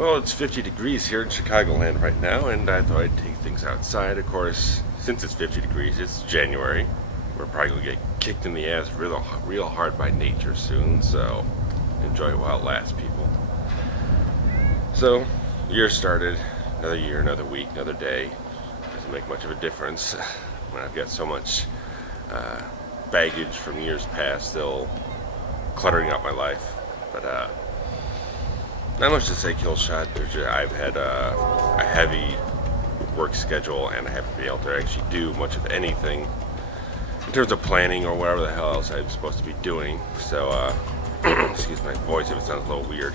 Well, it's 50 degrees here in Chicagoland right now, and I thought I'd take things outside. Of course, since it's 50 degrees, it's January. We're probably going to get kicked in the ass real hard by nature soon, so enjoy it while it lasts, people. So, year started, another year, another week, another day. Doesn't make much of a difference when I've got so much baggage from years past still cluttering up my life. But not much to say. Killshot. I've had a heavy work schedule, and I haven't been able to actually do much of anything in terms of planning or whatever the hell else I'm supposed to be doing. So, excuse my voice if it sounds a little weird.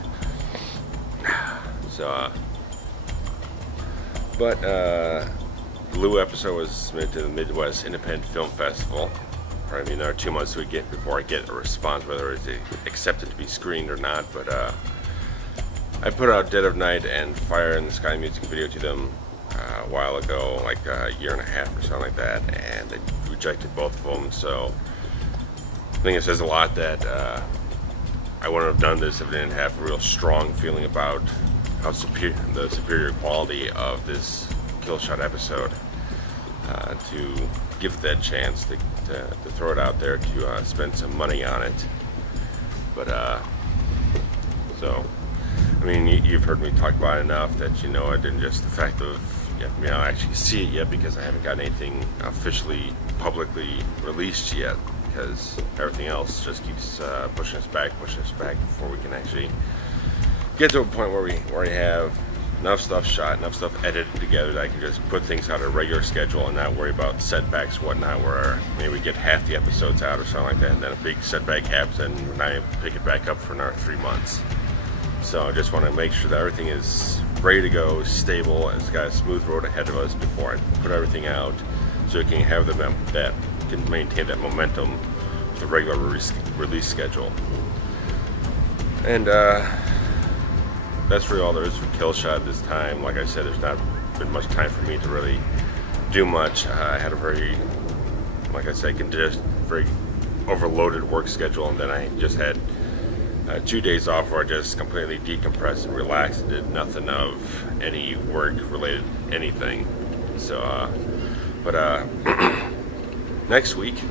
So, but Blue episode was submitted to the Midwest Independent Film Festival. Probably another 2 months before I get a response whether it's accepted to be screened or not. But I put out Dead of Night and Fire in the Sky music video to them a while ago, like a year and a half or something like that, and they rejected both of them. So I think it says a lot that I wouldn't have done this if I didn't have a real strong feeling about how the superior quality of this Killshot episode, to give it that chance to throw it out there, to spend some money on it. But so I mean, you've heard me talk about it enough that you know it, and just the fact of actually see it yet, because I haven't got anything officially publicly released yet, because everything else just keeps pushing us back before we can actually get to a point where we have enough stuff shot, enough stuff edited together that I can just put things out at a regular schedule and not worry about setbacks, whatnot, where maybe we get half the episodes out or something like that, and then a big setback happens and we're not able to pick it back up for another 3 months. So I just want to make sure that everything is ready to go, stable, and it's got a smooth road ahead of us before I put everything out, so we can have that can maintain that momentum with the regular release schedule. And that's really all there is for Killshot this time. Like I said, there's not been much time for me to really do much. I had a very, like I said, very overloaded work schedule, and then I just had 2 days off where I just completely decompressed and relaxed and did nothing of any work related anything. So, but next week,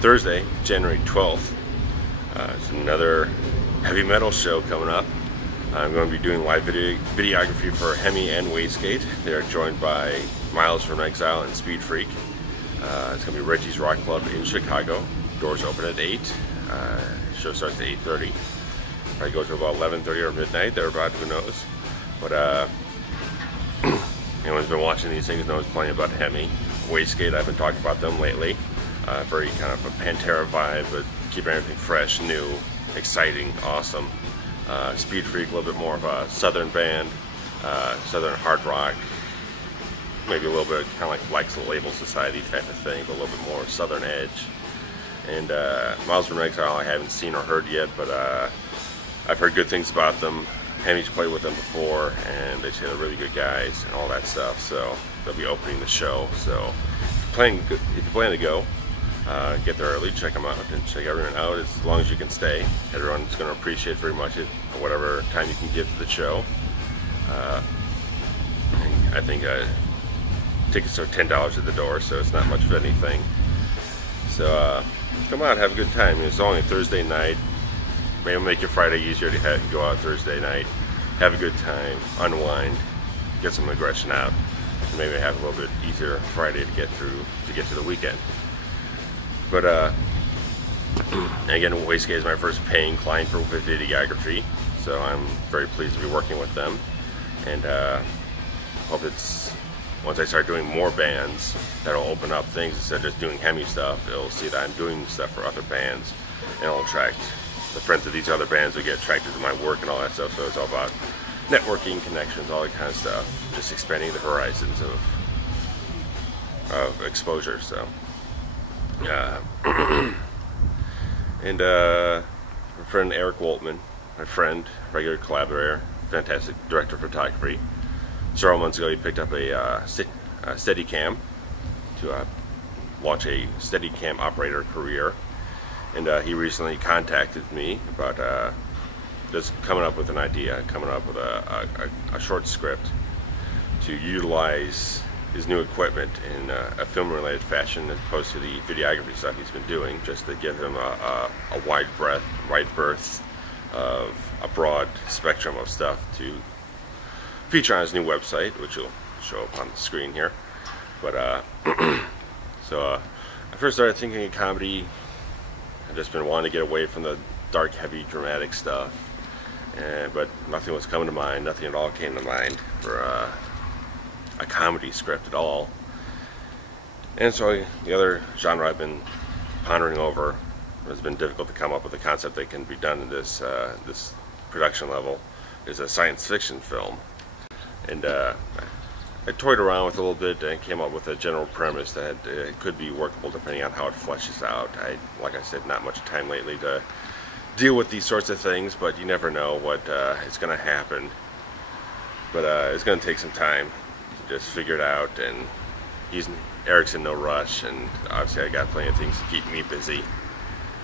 Thursday, January 12th, it's another heavy metal show coming up. I'm going to be doing live videography for HEMI and Wastegate. They are joined by Miles from Exile and Speed Freak. It's going to be Reggie's Rock Club in Chicago. Doors open at 8. Show starts at 8:30. Probably go to about 11:30 or midnight. They're about, who knows. But anyone's been watching these things knows plenty about HEMI. Wastegate, I've been talking about them lately. Very kind of a Pantera vibe, but keeping everything fresh, new, exciting, awesome. Speed Freak, a little bit more of a southern band, southern hard rock, maybe a little bit kind of like the Label Society type of thing, but a little bit more southern edge. And Miles from Exile I haven't seen or heard yet, but I've heard good things about them. HEMI's played with them before, and they say they're really good guys and all that stuff. So they'll be opening the show. So if you plan to go, get there early, check them out, and check everyone out as long as you can stay. Everyone's going to appreciate very much it, whatever time you can give to the show. I think tickets are $10 at the door, so it's not much of anything. So come out, have a good time. It's only a Thursday night. Maybe it'll make your Friday easier to go out Thursday night, have a good time, unwind, get some aggression out, and maybe have a little bit easier Friday to get to the weekend. But again, Wastegate is my first paying client for videography, so I'm very pleased to be working with them, and hope once I start doing more bands, that'll open up things. Instead of just doing HEMI stuff, it'll see that I'm doing stuff for other bands, and it'll attract the friends of these other bands who get attracted to my work and all that stuff. So it's all about networking, connections, all that kind of stuff, just expanding the horizons of exposure. So and my friend Eric Woltman, my friend, regular collaborator, fantastic director of photography. Several months ago he picked up a Steadicam to launch a Steadicam operator career, and he recently contacted me about just coming up with an idea, coming up with a short script to utilize his new equipment in a film-related fashion, as opposed to the videography stuff he's been doing, just to give him a wide berth of a broad spectrum of stuff to feature on his new website, which will show up on the screen here. But so I first started thinking of comedy. I've just been wanting to get away from the dark, heavy, dramatic stuff, but nothing was coming to mind. Nothing at all came to mind for a comedy script at all. And so the other genre I've been pondering over, has been difficult to come up with a concept that can be done in this this production level, is a science fiction film. And I toyed around with it a little bit and came up with a general premise that could be workable depending on how it fleshes out. Like I said, not much time lately to deal with these sorts of things, but you never know what is going to happen. But it's going to take some time to just figure it out, and Eric's in no rush, and obviously I got plenty of things to keep me busy.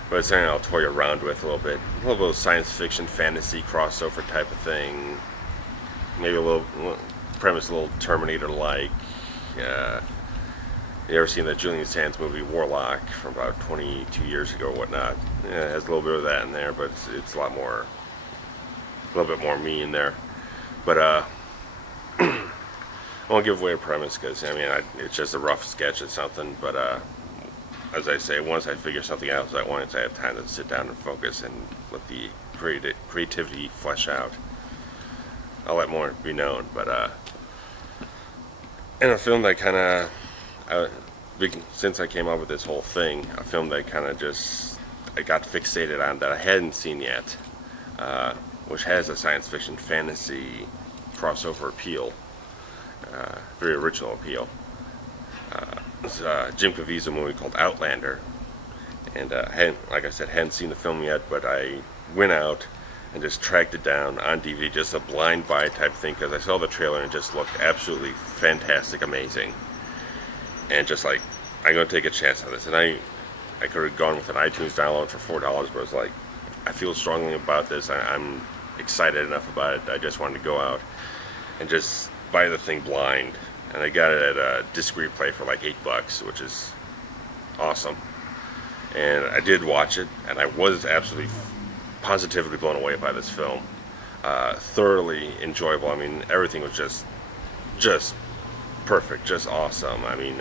But it's something I'll toy around with a little bit of science fiction, fantasy, crossover type of thing. Maybe a little premise, a little Terminator-like. You ever seen the Julian Sands movie Warlock from about 22 years ago or whatnot? Yeah, it has a little bit of that in there, but it's a little bit more me in there. But I won't give away a premise, because I mean it's just a rough sketch of something. But as I say, once I figure something out, once I have time to sit down and focus and let the creativity flesh out, I'll let more be known. But in a film that kind of, since I came up with this whole thing, a film that kind of just I got fixated on that I hadn't seen yet, which has a science fiction fantasy crossover appeal, very original appeal. It's a Jim Caviezel movie called Outlander, and like I said, hadn't seen the film yet, but I went out and just tracked it down on DVD, just a blind buy type thing, because I saw the trailer and it just looked absolutely fantastic, amazing, and just like, I'm going to take a chance on this. And I could have gone with an iTunes download for $4, but it's like, I feel strongly about this, I'm excited enough about it, I just wanted to go out and just buy the thing blind. And I got it at a disc replay for like $8, which is awesome. And I did watch it, and I was absolutely positively blown away by this film. Thoroughly enjoyable. I mean, everything was just perfect, just awesome. I mean,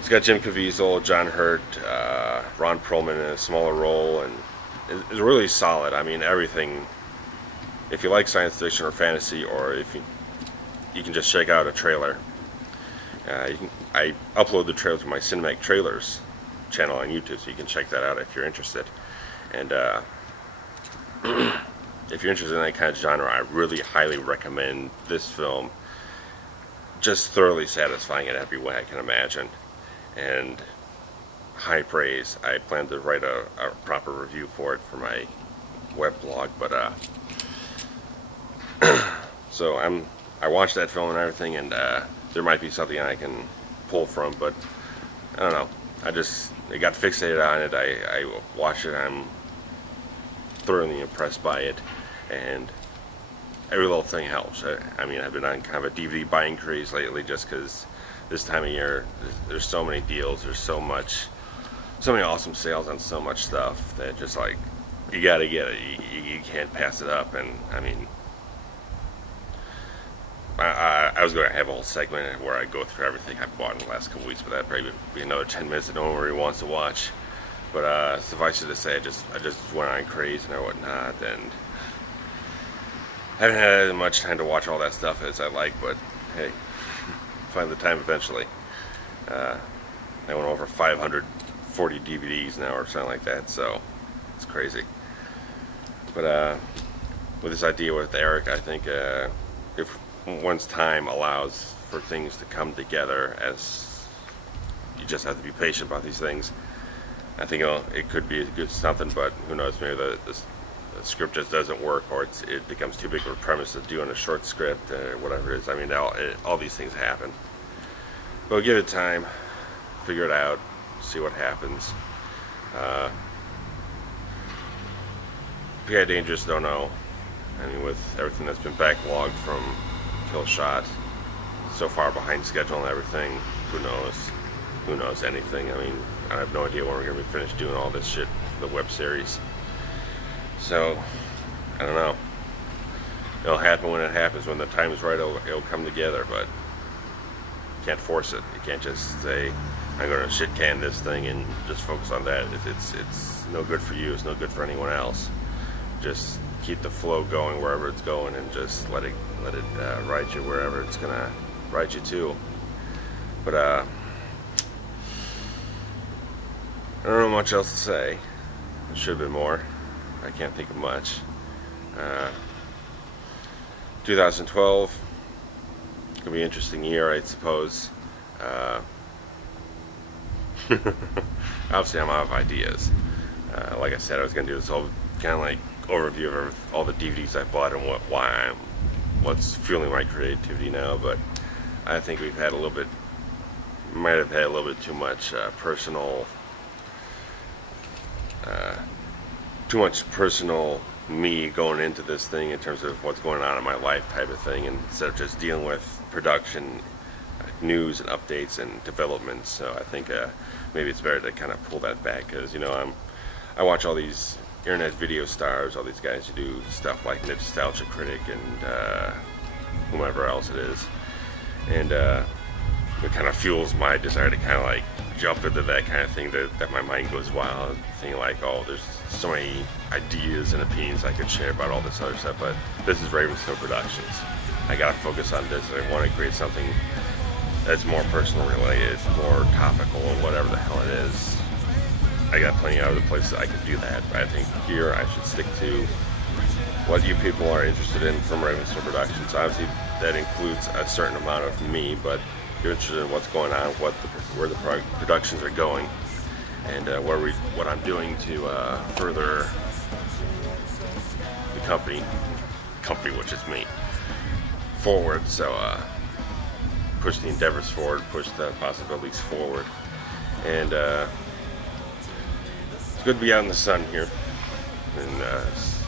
it's got Jim Caviezel, John Hurt, Ron Perlman in a smaller role, and it's really solid. I mean, everything. If you like science fiction or fantasy, or if you can just check out a trailer. I upload the trailer to my Cinematic Trailers channel on YouTube, so you can check that out if you're interested. And if you're interested in that kind of genre, I really highly recommend this film. Just thoroughly satisfying in every way I can imagine, and high praise. I plan to write a proper review for it for my web blog, but so I watched that film and everything, and there might be something I can pull from, but I don't know. I got fixated on it. I watched it. I'm thoroughly impressed by it, and every little thing helps. I mean, I've been on kind of a DVD buying craze lately, just because this time of year there's so many deals, there's so many awesome sales on so much stuff that just like, you gotta get it. You can't pass it up. And I mean, I was going to have a whole segment where I go through everything I've bought in the last couple weeks, but that'd probably be another 10 minutes that no one really wants to watch. But suffice it to say, I just went on craze and whatnot, and haven't had as much time to watch all that stuff as I like, but hey, find the time eventually. I went over 540 DVDs now or something like that, so it's crazy. But with this idea with Eric, I think if one's time allows for things to come together, as you just have to be patient about these things, I think it could be a good something, but who knows, maybe the script just doesn't work, or it becomes too big of a premise to do in a short script, or whatever it is. I mean, all these things happen. But we'll give it time, figure it out, see what happens. We Had Dangerous, don't know. I mean, with everything that's been backlogged from Killshot, so far behind schedule and everything, who knows? Who knows anything? I mean, I have no idea when we're going to be finished doing all this shit for the web series. So, I don't know. It'll happen when it happens. When the time is right, it'll come together, but you can't force it. You can't just say, I'm going to shit can this thing and just focus on that. It's no good for you. It's no good for anyone else. Just keep the flow going wherever it's going, and just let it ride you wherever it's going to ride you to. But I don't know much else to say. There should have been more. I can't think of much. 2012, it's gonna be an interesting year, I suppose. Obviously, I'm out of ideas. Like I said, I was gonna do this whole kind of like overview of all the DVDs I bought and what's fueling my creativity now. But I think we've had might have had a little bit too much personal me going into this thing in terms of what's going on in my life type of thing, instead of just dealing with production, news and updates and developments. So I think maybe it's better to kind of pull that back, because, you know, I watch all these internet video stars, all these guys who do stuff like Nostalgia Critic and whomever else it is, and it kind of fuels my desire to kind of like jump into that kind of thing, that my mind goes wild, thinking like, oh, there's so many ideas and opinions I could share about all this other stuff. But this is RavensFilm Productions. I gotta focus on this, and I want to create something that's more personal related, more topical, or whatever the hell it is. I got plenty of other places I could do that, but I think here I should stick to what you people are interested in from RavensFilm Productions. Obviously, that includes a certain amount of me, but if you're interested in what's going on, where the productions are going, and what I'm doing to further the company, which is me, forward. So push the endeavors forward, push the possibilities forward, and it's good to be out in the sun here. Been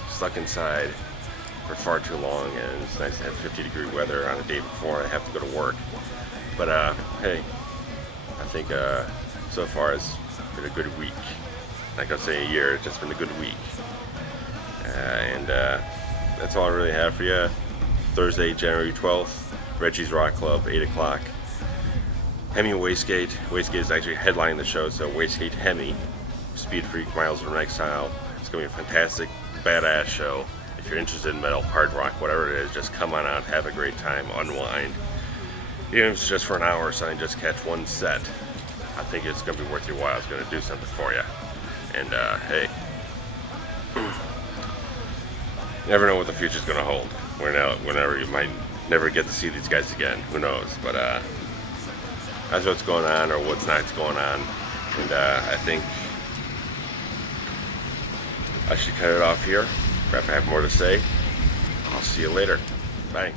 stuck inside for far too long, and it's nice to have 50-degree weather on the day before I have to go to work. But hey, I think so far it's been a good week. Like I say, a year, it's just been a good week. And that's all I really have for you. Thursday, January 12th, Reggie's Rock Club, 8 o'clock. HEMI Wastegate. Wastegate is actually headlining the show, so Wastegate HEMI, Speed Freak, Miles from Exile. It's going to be a fantastic, badass show. If you're interested in metal, hard rock, whatever it is, just come on out, have a great time, unwind. Even if it's just for an hour or something, just catch one set. I think it's going to be worth your while. It's going to do something for you. And hey, you never know what the future's going to hold. Whenever you might never get to see these guys again. Who knows? But that's what's going on, or what's not going on. And I think I should cut it off here. If I have more to say, I'll see you later. Bye.